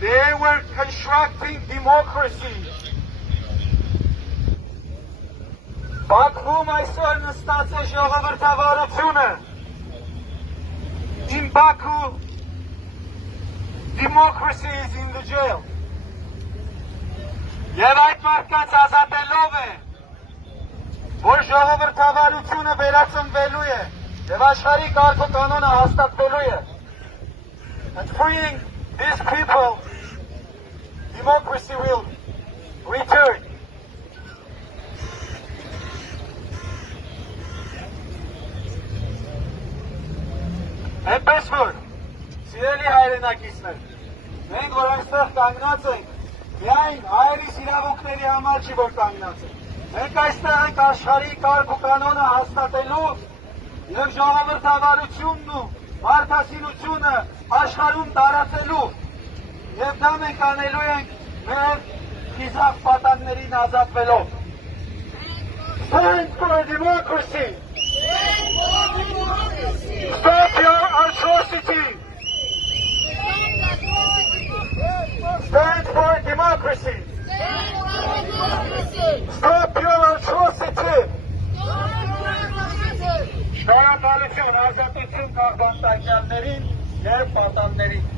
They were constructing democracy. Բաքվում այսօր նստած է ժողովրդավարությունը։ In Baku, democracy is in the jail. Եվ այդ մարդկանց ազատելով է, որ ժողովրդավարությունը վերածնվելու է եւ աշխարհի կարգ ու կանոնը հաստատվելու է. And freeing these people, democracy will return. Այնպես որ, սիրելի հայրենակիցներ, մենք որ այստեղ կանգնած ենք, միայն հայերիս իրավունքների համար չի որ կանգնած ենք։ Մենք այստեղ ենք աշխարհի կարգ ու կանոնը հաստատելու եւ ժողովրդավարությունն ու մարդասիրությունը աշխարհում տարածելու եւ դա մենք անելու ենք մեր խիզախ պատաններին ազատվելով։ Stand for democracy! Stop your atrocity! Stand for democracy! Stop your atrocity! Շնորհակալություն ազատություն քաղաքացիներին եւ պատաններին։